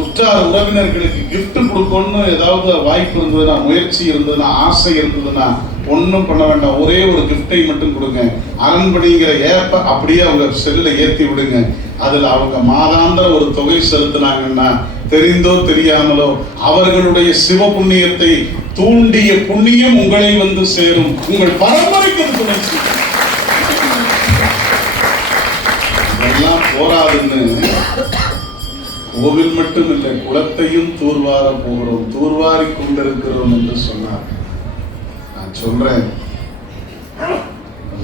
உற்றார் உறவினர்களுக்கு கிஃப்ட் கொடுக்கணும்னு ஏதாவது வாய்ப்பு இருந்ததுன்னா, முயற்சி இருந்ததுன்னா, ஆசை இருந்ததுன்னா ஒன்றும் பண்ண வேண்டாம். ஒரே ஒரு கிஃப்டை மட்டும் கொடுங்க. அரண்மனைங்கிற ஏப்ப அப்படியே அவங்க செல்லில் ஏற்றி விடுங்க. அதில் அவங்க மாதாந்திர ஒரு தொகை செலுத்தினாங்கன்னா தெரிந்தோ தெரியாமலோ அவர்களுடைய சிவ புண்ணியத்தை தூண்டிய புண்ணியம் உங்களை வந்து சேரும். உங்கள் பரம்பரைக்கு துணை செய்யும். இதெல்லாம் போராதுன்னு கோவில் மட்டும் இல்லை, குளத்தையும் தூர்வார போகிறோம், தூர்வாரி கொண்டிருக்கிறோம் என்று சொன்னார். நான் சொல்றேன்,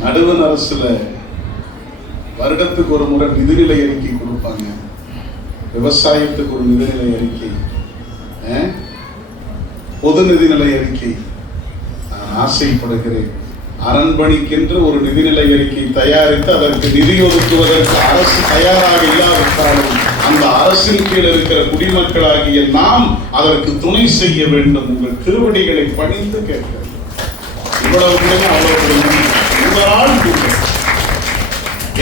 நடுவண் அரசுல வருடத்துக்கு ஒரு முறை நிதிநிலை அறிக்கை கொடுப்பாங்க. விவசாயத்துக்கு ஒரு நிதிநிலை அறிக்கை, பொது நிதிநிலை அறிக்கை. நான் ஆசைப்படுகிறேன், அரண்மனைக்கென்று ஒரு நிதிநிலை அறிக்கை தயாரித்து அதற்கு நிதி ஒதுக்குவதற்கு அரசு தயாராக இல்லாவிட்டாலும் அந்த அரசின் கீழ் இருக்கிற குடிமக்களாகிய நாம் அதற்கு துணை செய்ய வேண்டும். உங்கள் திருவடிகளை பணிந்து கேட்கிறேன். இவ்வளவு கொடுங்க, அவ்வளவு கொடுங்க. உங்களால்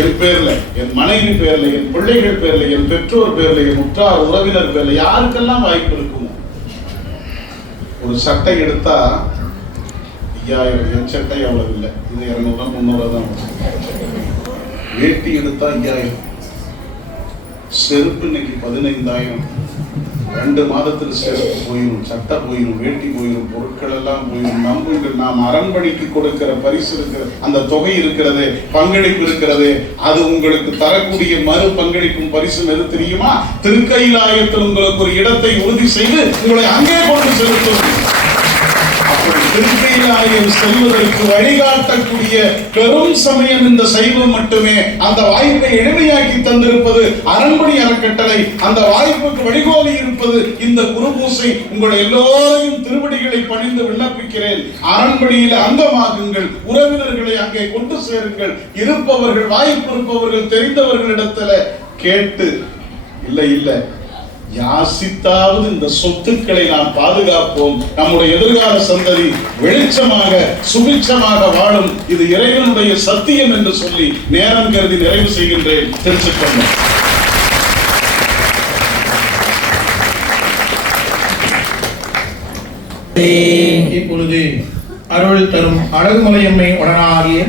என் பேர்ல, என் மனைவி பேர்ல, என் பிள்ளைகள் பேர்ல, என் பெற்றோர் பேர்ல, என் உற்றார் உறவினர் பேர்ல, யாருக்கெல்லாம் வாய்ப்பு இருக்குமோ. ஒரு சட்டை எடுத்தா 5000, என் சட்டை அவ்வளவு இல்லை, இது 200 300 தான். வேட்டி எடுத்தா 5000, செருப்பு இன்னைக்கு 15000. 2 மாதத்தில் செருப்பு போயிடும், சட்டை போயிடும், வேட்டி போயிடும், பொருட்கள் எல்லாம் போயிடும். நம்புங்கள், நாம் அரண்மனைக்கு கொடுக்கிற பரிசு இருக்கிற அந்த தொகை இருக்கிறது, பங்களிப்பு இருக்கிறது, அது உங்களுக்கு தரக்கூடிய மறு பங்களிப்பும் பரிசும் எது தெரியுமா? திருக்கைலாயத்தில் உங்களுக்கு ஒரு இடத்தை உறுதி செய்து உங்களை அங்கே கொண்டு செலுத்தும். திருக்கைலாயம் செல்வதற்கு வழிகாட்டக்கூடிய பெரும் சமயம் இந்த சைவம் மட்டுமே. அந்த வாய்ப்பை எளிமையாக்கி தந்திருப்பது அரண்மனை அறக்கட்டளை. அந்த வாய்ப்புக்கு வழிகோலி இருப்பது இந்த குருபூசை. உங்கள் எல்லோரையும் திருவடிகளை பணிந்து விண்ணப்பிக்கிறேன். அரண்மனையில் அங்கமாகுங்கள், உறவினர்களை அங்கே கொண்டு சேருங்கள். இருப்பவர்கள், வாய்ப்பு இருப்பவர்கள், தெரிந்தவர்களிடத்துல கேட்டு, இல்லை யாசித்தாவது இந்த சொத்துக்களை நாம் பாதுகாப்போம். நம்முடைய எதிர்கால சந்ததி வெளிச்சமாக சுபிட்சமாக வாழும். இது இறைவனுடைய சத்தியம் என்று சொல்லி நேரம் கருதி நிறைவு செய்கின்றேன். திருச்சிற்றம்பலம். இப்பொழுது அருள் தரும் அழகுமலையம்மை உடனாகிய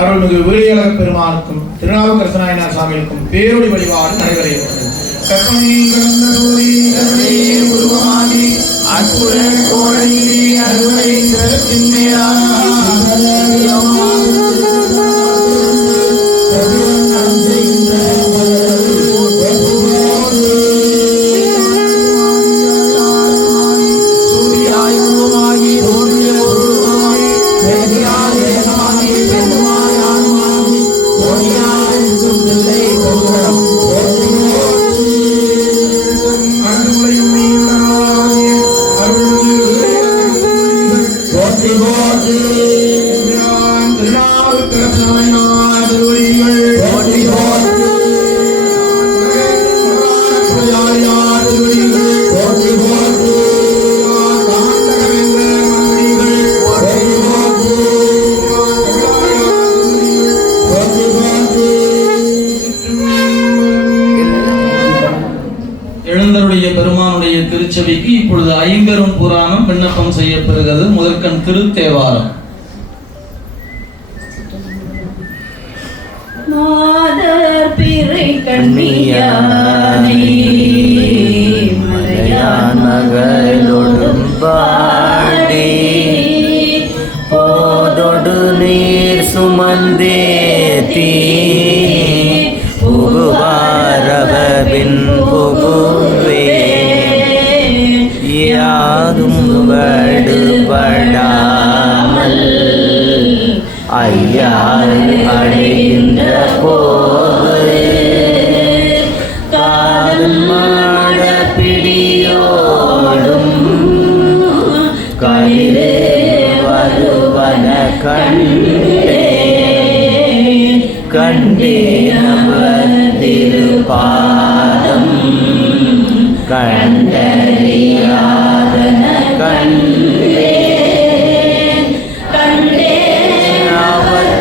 அருள்மிகு வீழியழக பெருமானுக்கும் திருநாவுக்கரசு நாயனார் சாமிகளுக்கும் பேரொளி வழிபாடு நடைபெறுகிறது. கற்பனையில் கடந்த போதே கருணையே உருவமாகி அற்புத கோடை அறுவடை சிறப்பின் எழுந்தருடைய பெருமானுடைய திருச்சபைக்கு இப்பொழுது ஐம்பெரும் புராணம் விண்ணப்பம் செய்யப்பெறுகிறது. முதற்கண் திருத்தேவாரம். மாதர் பிறை கண்ணியானை மலையான் மகளொடும் பாடி போதொடு நீர் சுமந்தேத்தி புகுவாரபின் புகுவே யாதும் வடுபடாமல் ஐயாறு அடைகின்ற போது காதல் மாட பிடியோடும் களிரே வருவன கண்டே நமர் திருபாதம் கண்டறியாதன கண்டே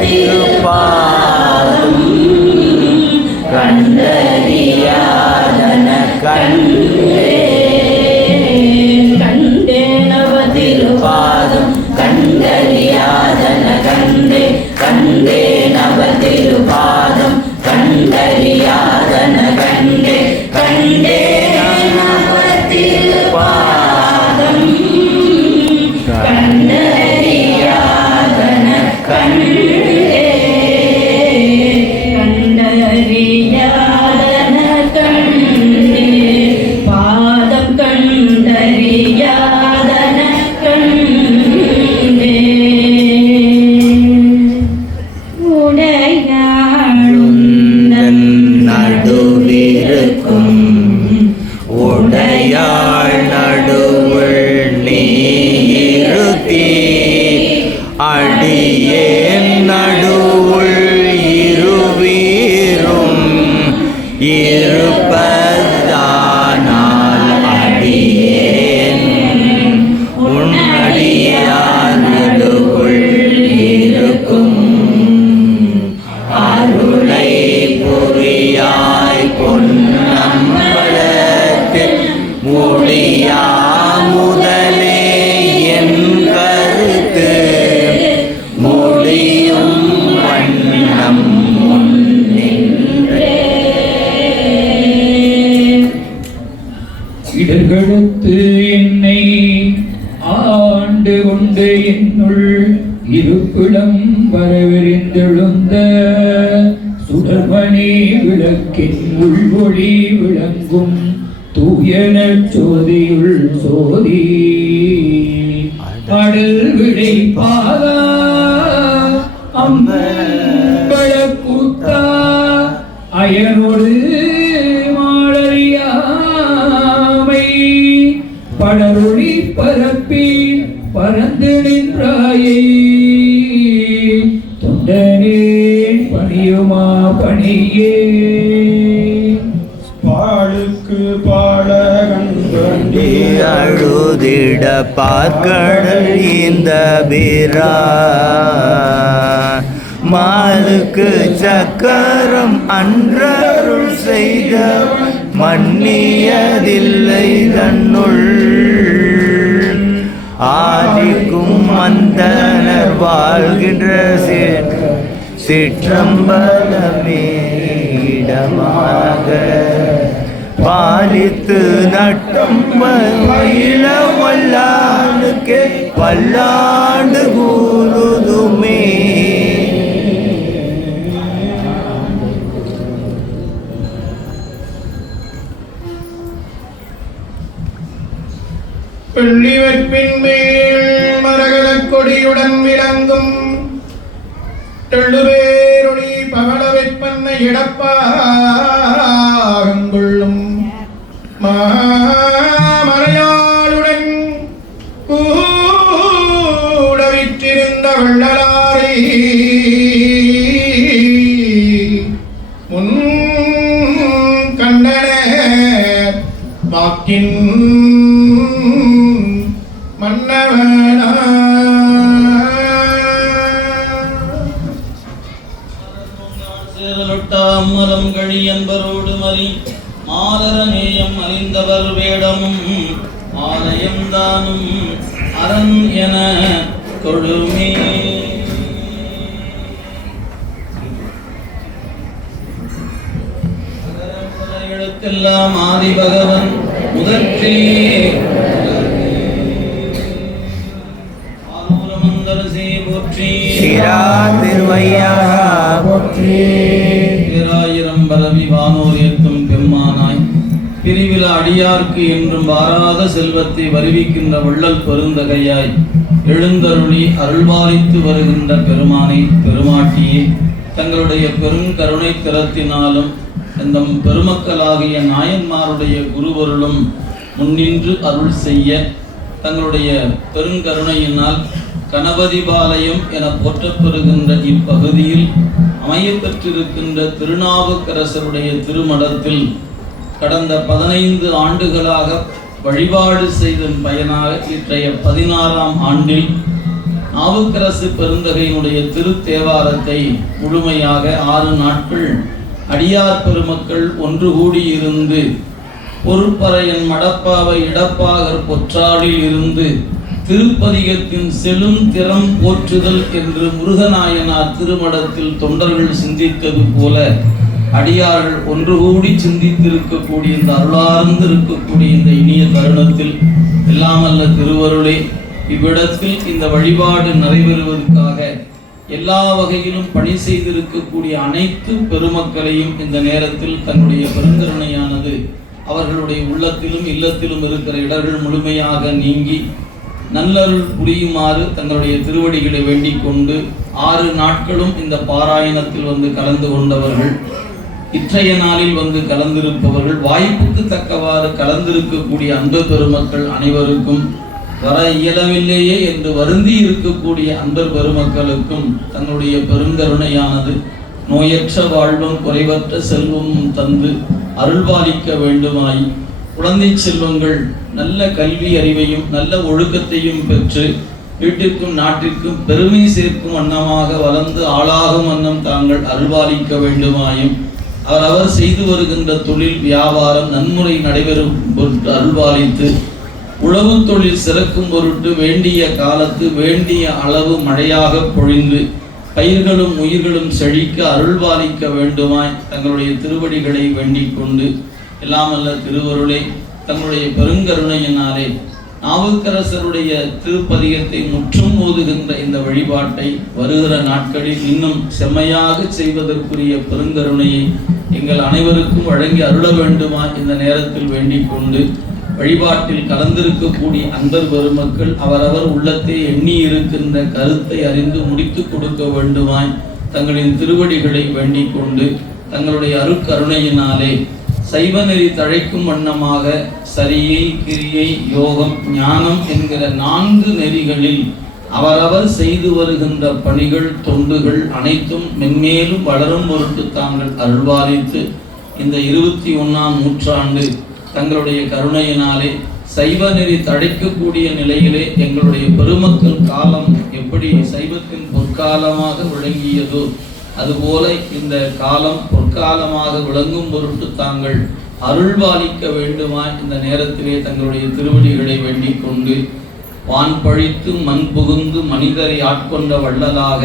திருப்பாதம் கண்டறியாதன கண்டே நவ திருப்பாதம் கண்டறியாதன கண்டே கண்டே நவ திருப்பாதம் கண்டறியாதன கண்டே கண்டே நவ திருப்பாதம் கண்டறியாதன கண்டே கண்டறியாதன கண்டே பாதம் கண்டறியாதன கண்டே உடையாளுந்தன் நடுவிருக்கும் உடையாள் நடுவுள் நீருத்தி அடியேன் நடுவுள் இருவீரும் இருப்பதானால் அடியேன் உன்னடியார் நடுவுள் இருக்கும் அருளை புரியாய் பொன்னம்பலத்தில் முடியா முதலே என் கருத்து முடியும் வண்ணம் முன்னின்றே இடர்கடுத்து என்னை ஆண்டு கொண்டு என்னுள் இருப்பிடம் வரவிருந்தெழுந்த சுடர்மணி விளக்கின் உள்வொளி விளங்கும் தூயன சோதியுள் சோதி கடல் விடை பாதா அம்பள கூத்தா அயனோடு மாளறியாமை படரொளி பரப்பி பரந்து நின்றாயே தொண்டனே பணியுமா பணியே பாழுக்கு பாடகன் அழுதிட பார்க்கடல் இந்த வீரா மாலுக்கு சக்கரம் அன்றருள் செய்த மன்னியதில்லை தன்னுள் ஆதிக்கும் மந்தனர் வாழ்கின்ற சிற்றம்பலமே இடமாக பாலித்து நட்டம் மயில வல்லானுக்கே பல்லாண்டு கூறுதுமே. வெள்ளி வெற்பின் மேல் மரகதக் கொடியுடன் விளங்கும் தெள்ளுவேரொளி பவள வெற்பன்னை இடப்பாகங்குள்ளும் மாமலையாளுடன் கூட விற்றிருந்த வள்ளலாரை முன் கண்டன வாக்கின் மன்னவனா சேரலொட்டாமரம் கழி என்பரோடு மறி மாலர நேயம் அறிந்தவர் வேடமும் ஆலயம் தானும் அரண் என தொழுமே. எழுத்தெல்லாம் ஆதி பகவன் முதற்றே பேராயிரம் பரவி வானோர் ஏற்கும் பெம்மானாய் பிரிவில அடியார்க்கு என்றும் வாராத செல்வத்தை வருவிக்கின்ற வள்ளல் பெருந்தகையாய் எழுந்தருளி அருள்பாலித்து வருகின்ற பெருமானை பெருமாட்டியே தங்களுடைய பெருங்கருணை திறத்தினாலும் இந்த பெருமக்களாகிய நாயன்மாருடைய குருவருளும் முன்னின்று அருள் செய்ய தங்களுடைய பெருங்கருணையினால் கணபதிபாளையம் என போற்றப்பெறுகின்ற இப்பகுதியில் அமையப்பெற்றிருக்கின்ற திருநாவுக்கரசருடைய திருமடத்தில் கடந்த 15 ஆண்டுகளாக வழிபாடு செய்தன் பயனாக இன்றைய 16ஆம் ஆண்டில் நாவுக்கரசு பெருந்தகையினுடைய திருத்தேவாரத்தை முழுமையாக 6 நாட்கள் அடியார் பெருமக்கள் ஒன்று கூடியிருந்து பொறுப்பறையன் மடப்பாவை இடப்பாகர் பொற்றாளில் இருந்து திருப்பதிகத்தின் செலும் திறம் போற்றுதல் என்று முருகநாயனார் திருமடத்தில் தொண்டர்கள் சிந்தித்தது போல அடியார்கள் ஒன்று கூடி சிந்தித்திருக்கக்கூடிய இந்த அருளார்ந்து இருக்கக்கூடிய இந்த இனிய தருணத்தில் எல்லாமல்ல திருவருளே இவ்விடத்தில் இந்த வழிபாடு நிறைவேறுவதற்காக எல்லா வகையிலும் பணி செய்திருக்கக்கூடிய அனைத்து பெருமக்களையும் இந்த நேரத்தில் தன்னுடைய பெருங்கருணையானது அவர்களுடைய உள்ளத்திலும் இல்லத்திலும் இருக்கிற இடர்கள் முழுமையாக நீங்கி நல்லருள் புரியுமாறு தங்களுடைய திருவடிகளை வேண்டிக் கொண்டு 6 நாட்களும் இந்த பாராயணத்தில் வந்து கலந்து கொண்டவர்கள், இற்றைய நாளில் வந்து கலந்திருப்பவர்கள், வாய்ப்புக்கு தக்கவாறு கலந்திருக்கக்கூடிய அன்பு பெருமக்கள் அனைவருக்கும் வர இயலவில்லையே என்று வருந்தி இருக்கக்கூடிய அன்பர் பெருமக்களுக்கும் தன்னுடைய பெருங்கருணையானது நோயற்ற வாழ்வும் குறைவற்ற செல்வமும் தந்து அருள்பாலிக்க வேண்டுமாய் குழந்தை செல்வங்கள் நல்ல கல்வி அறிவையும் நல்ல ஒழுக்கத்தையும் பெற்று வீட்டிற்கும் நாட்டிற்கும் பெருமை சேர்க்கும் வண்ணமாக வளர்ந்து ஆளாகும் வண்ணம் தாங்கள் அருள்பாலிக்க வேண்டுமாயும் அவர் செய்து வருகின்ற தொழில் வியாபாரம் நன்முறை நடைபெறும் பொருட்டு அருள்பாலித்து உழவு தொழில் சிறக்கும் பொருட்டு வேண்டிய காலத்து வேண்டிய அளவு மழையாக பொழிந்து பயிர்களும் உயிர்களும் செழிக்க அருள்பாலிக்க வேண்டுமாய் தங்களுடைய திருவடிகளை வேண்டிக் கொண்டு எல்லாமல்ல திருவருளை தங்களுடைய பெருங்கருணையினாலே நாவுக்கரசருடைய திருப்பதிகத்தை முற்றும் ஓதுகின்ற இந்த வழிபாட்டை வருகிற நாட்களில் இன்னும் செம்மையாக செய்வதற்குரிய பெருங்கருணையை எங்கள் அனைவருக்கும் வழங்கி அருள வேண்டுமா இந்த நேரத்தில் வேண்டிக் கொண்டு வழிபாட்டில் கலந்திருக்கக்கூடிய அன்பர் பெருமக்கள் அவரவர் உள்ளத்தை எண்ணி இருக்கின்ற கருத்தை அறிந்து முடித்து கொடுக்க வேண்டுமாய் தங்களின் திருவடிகளை வேண்டிக் கொண்டு தங்களுடைய அருட்கருணையினாலே சைவநெறி தழைக்கும் வண்ணமாக சரியை கிரியை யோகம் ஞானம் என்கிற 4 நெறிகளில் அவரவர் செய்து வருகின்ற பணிகள் தொண்டுகள் அனைத்தும் மென்மேலும் வளரும் பொருட்டு தாங்கள் அருள்பாலித்து இந்த 21ஆம் நூற்றாண்டு தங்களுடைய கருணையினாலே சைவநெறி தழைக்கக்கூடிய நிலையிலே எங்களுடைய பெருமக்கள் காலம் எப்படி சைவத்தின் பொற்காலமாக விளங்கியதோ அதுபோல இந்த காலம் பொற்காலமாக விளங்கும் பொருட்டு தாங்கள் அருள்பாலிக்க வேண்டுமா இந்த நேரத்திலே தங்களுடைய திருவடிகளை வேண்டிக் கொண்டு வான் பழித்து மண் புகுந்து மனிதரை ஆட்கொண்ட வள்ளலாக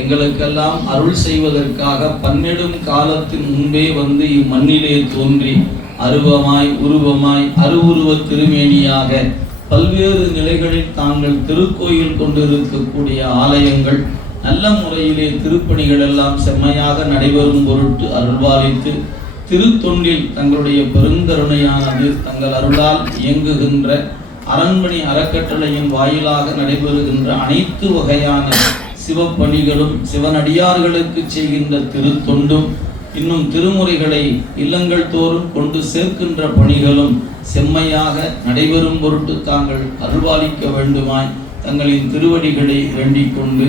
எங்களுக்கெல்லாம் அருள் செய்வதற்காக 12 காலத்தின் முன்பே வந்து இம்மண்ணிலே தோன்றி அருவமாய் உருவமாய் அருவுருவத் திருமேனியாக பல்வேறு நிலைகளில் தாங்கள் திருக்கோயில் கொண்டிருக்கக்கூடிய ஆலயங்கள் நல்ல முறையிலே திருப்பணிகள் எல்லாம் செம்மையாக நடைபெறும் பொருட்டு அருள்பாலித்து திருத்தொண்டில் தங்களுடைய பெருங்கருணையானது தங்கள் அருளால் இயங்குகின்ற அரண்மனை அறக்கட்டளையின் வாயிலாக நடைபெறுகின்ற அனைத்து வகையான சிவப்பணிகளும் சிவனடியார்களுக்கு செய்கின்ற திருத்தொண்டும் இன்னும் திருமுறைகளை இல்லங்கள் தோறும் கொண்டு சேர்க்கின்ற பணிகளும் செம்மையாக நடைபெறும் பொருட்டு தாங்கள் அருள்பாலிக்க வேண்டுமாய் தங்களின் திருவடிகளை வேண்டிக் கொண்டு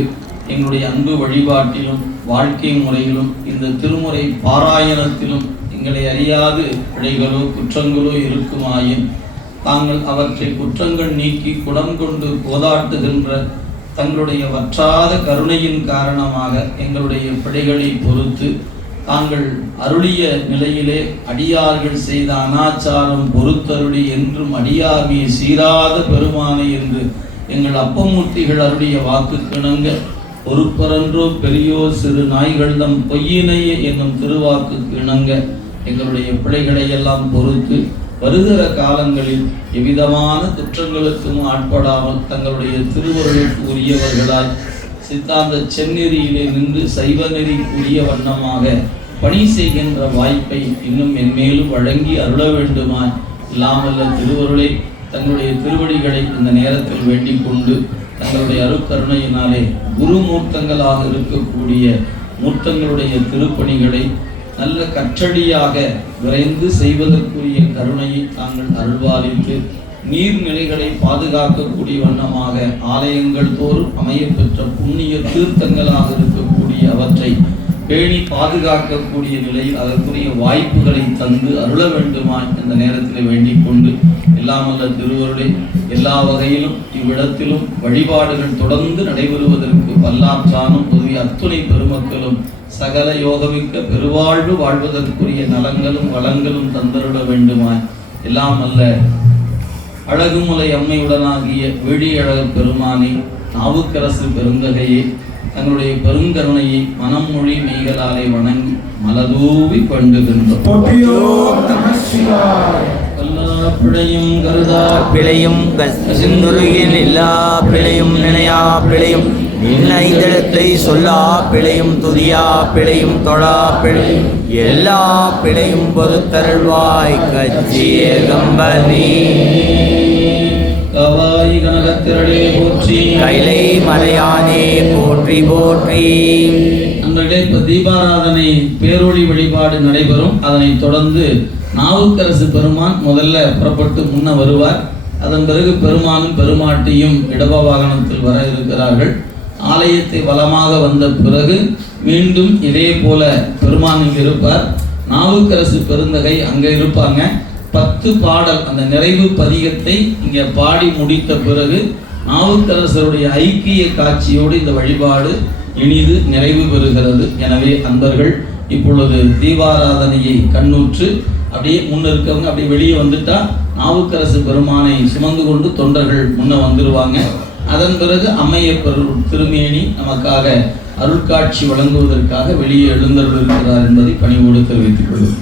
எங்களுடைய அன்பு வழிபாட்டிலும் வாழ்க்கை முறையிலும் இந்த திருமுறை பாராயணத்திலும் எங்களை அறியாது பிழைகளோ குற்றங்களோ இருக்குமாயின் தாங்கள் அவற்றை குற்றங்கள் நீக்கி குணம் கொண்டு போதாட்டுகின்ற தங்களுடைய வற்றாத கருணையின் காரணமாக எங்களுடைய பிழைகளை பொறுத்து தாங்கள் அருளிய நிலையிலே அடியார்கள் செய்த அனாச்சாரம் பொறுத்தருளி என்றும் அடியார்மை சீராத பெருமானை என்று எங்கள் அப்பமூர்த்திகள் அருளிய வாக்கு கிணங்க பொறுப்பரன்றோ பெரியோர் சிறு நாய்கள் தம் பொய்யினையே என்னும் திருவாக்கு இணங்க எங்களுடைய பிழைகளை எல்லாம் பொறுத்து வருகிற காலங்களில் எவ்விதமான குற்றங்களுக்கும் ஆட்படாமல் தங்களுடைய திருவருளுக்கு உரியவர்களாய் சித்தாந்த செந்நெறியிலே நின்று சைவ நெறிக்கு உரிய வண்ணமாக பணி செய்கின்ற வாய்ப்பை இன்னும் என்மேலும் வழங்கி அருள வேண்டுமாய் இல்லாமல்ல திருவருளை தங்களுடைய திருவடிகளை இந்த நேரத்தில் வேண்டிக் கொண்டு தங்களுடைய அருட்கருணையினாலே குருமூர்த்தங்களாக இருக்கக்கூடிய மூர்த்தங்களுடைய திருப்பணிகளை நல்ல கற்றடியாக விரைந்து செய்வதற்குரிய கருணையை தாங்கள் அருள்பாலித்து நீர்நிலைகளை பாதுகாக்கக்கூடிய வண்ணமாக ஆலயங்கள் தோறும் அமையப்பெற்ற புண்ணிய தீர்த்தங்களாக இருக்கக்கூடிய அவற்றை பேணி பாதுகாக்கக்கூடிய நிலையில் அதற்குரிய வாய்ப்புகளை தந்து அருள வேண்டுமாய் இந்த நேரத்தில் வேண்டிக் கொண்டு எல்லாமல்ல திருவருளை எல்லா வகையிலும் இவ்விடத்திலும் வழிபாடுகள் தொடர்ந்து நடைபெறுவதற்கு வல்லாற்றானும் உதவி அத்துணை பெருமக்களும் சகல யோகமிக்க பெருவாழ்வு வாழ்வதற்குரிய நலங்களும் வளங்களும் தந்தருள வேண்டுமாய் எல்லாமல்ல அழகுமுலை அம்மையுடனாகிய விழியழக பெருமானே நாவுக்கரசு பெருந்தகையே தங்களுடைய பெருங்கருணையை மனம் மொழி மெய்களாலே வணங்கி மலதூவி பண்டுகின்றோம். எல்லா பிழையும் கருதா பிழையும் சிந்துருகில் எல்லா பிழையும் நினையா பிழையும் நினைந்தெழுத்தை சொல்லா பிழையும் துதியா பிழையும் தொழா பிழையும் எல்லா பிழையும் பொறுத்தருள்வாய் கச்சிய கம்பனி கவாய் கனகத்திரளே போற்றி கைலை மலையானே போற்றி போற்றி. நண்பர்களே, இப்ப தீபாராதனை பேரொளி வழிபாடு நடைபெறும். அதனை தொடர்ந்து நாவுக்கரசு பெருமான் முதல்ல புறப்பட்டு முன்ன வருவார். அதன் பிறகு பெருமானும் பெருமாட்டியும் இடப வாகனத்தில் வர இருக்கிறார்கள். ஆலயத்தை வலமாக வந்த பிறகு மீண்டும் இதே போல பெருமான் இங்கு இருப்பார். நாவுக்கரசு பெருந்தகை அங்க இருப்பாங்க. 10 பாடல் அந்த நிறைவு பதிகத்தை இங்க பாடி முடித்த பிறகு நாவுக்கரசருடைய ஐக்கிய காட்சியோடு இந்த வழிபாடு இனிது நிறைவு பெறுகிறது. எனவே அன்பர்கள் இப்பொழுது தீபாராதனையை கண்ணுற்று அப்படியே முன்ன இருக்கவங்க அப்படியே வெளியே வந்துட்டா நாவுக்கரசு பெருமானை சுமந்து கொண்டு தொண்டர்கள் முன்ன வந்துருவாங்க. அதன் பிறகு அம்மையப்பர் திருமேனி நமக்காக அருட்காட்சி வழங்குவதற்காக வெளியே எழுந்தருள் இருக்கிறார் என்பதை பணிவோடு தெரிவித்துக் கொள்வோம்.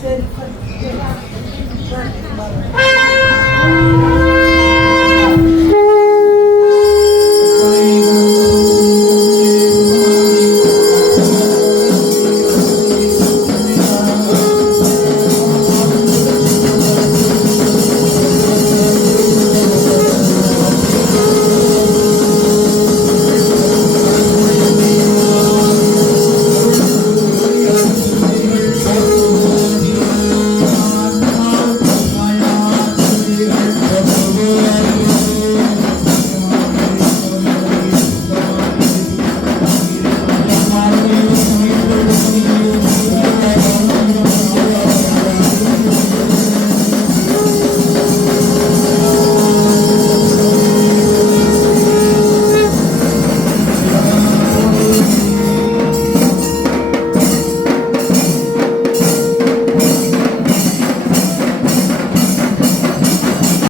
சரி